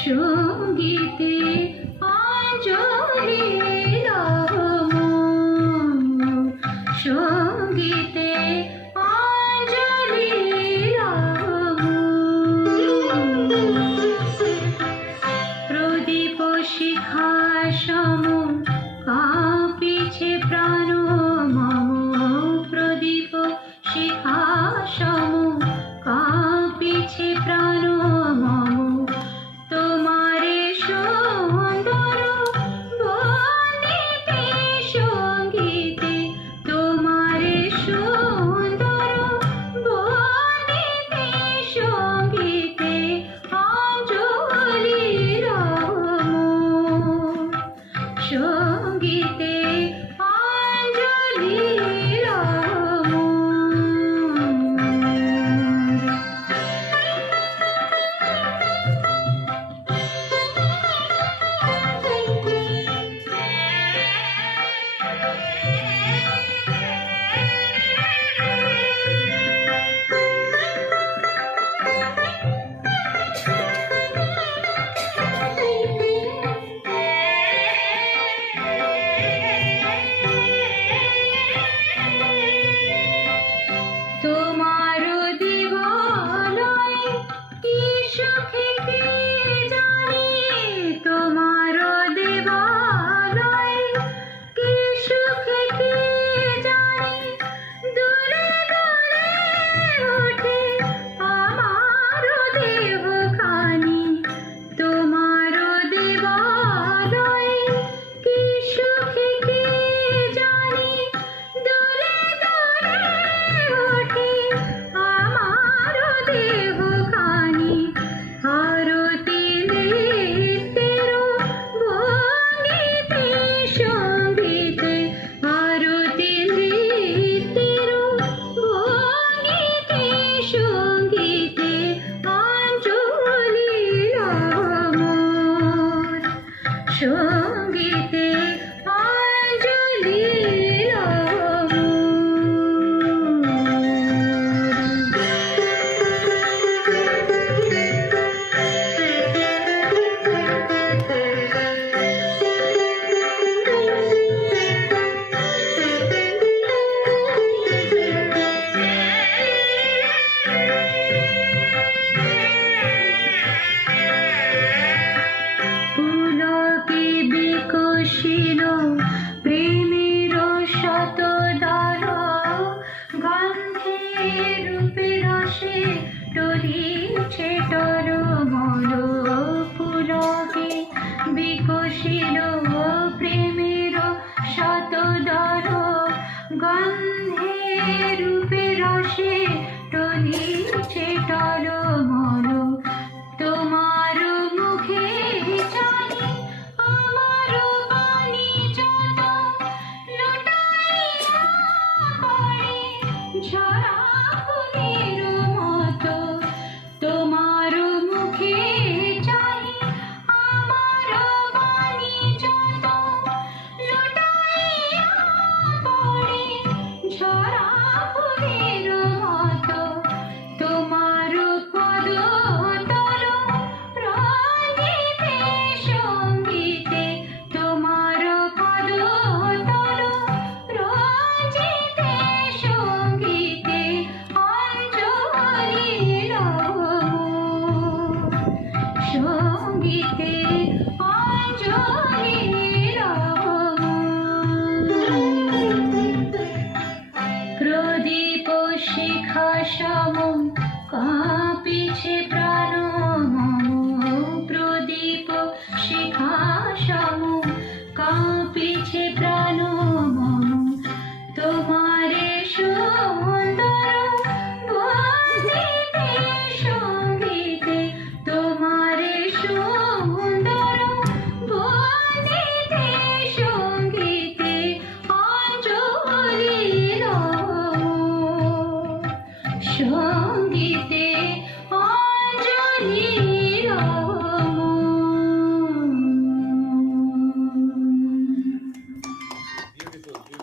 সঙ্গীতে অঞ্জলি সঙ্গীতে অঞ্জলি প্রদীপ শিখা সম কাঁপিছে প্রাণ মম প্রদীপ শিখা সম কাঁপিছে প্রাণ মম তোমারে সুন্দর বন্দিতে সঙ্গীতে তোমারে সুন্দর বন্দিতে সঙ্গীতে অঞ্জলি সঙ্গীতে অঞ্জলি তোমার দিবালয় কি সুখে কে জানি তোমার দিবালয় কি সুখে কে জানি দূরে দূরে ওঠে আমার দেহখানি তোমার দিবালয় কি সুখে কে জানি দূরে দূরে ওঠে আমার দেহখানি আরতি তেরো ভঙ্গিতে সঙ্গীতে আরতি তেরো ভঙ্গিতে সঙ্গীতে অঞ্জলি সঙ্গীতে অঞ্জলি পুলকে বিকশিল প্রেমের শতদল গন্ধের রূপে রসে টলিছে টলমল পুলকে বিকশিল প্রেমের শতদল গন্ধের রূপে রসে টলিছে টলমল তোমার মুখে জানি আমার বাণী যত লুটাইয়া পড়ে ঝরা ফুলের মতো তোমার মুখে জানি আমার বাণী যত লুটাইয়া পড়ে ঝরা ফুলের মতো তোমার পদতল রঞ্জিতে সঙ্গীতে তোমার পদতল রঞ্জিতে সঙ্গীতে অঞ্জলি সঙ্গীতে অঞ্জলি প্রদীপ শিখা সম কাঁপিছে প্রাণ মম প্রদীপ শিখা সম কাঁপিছে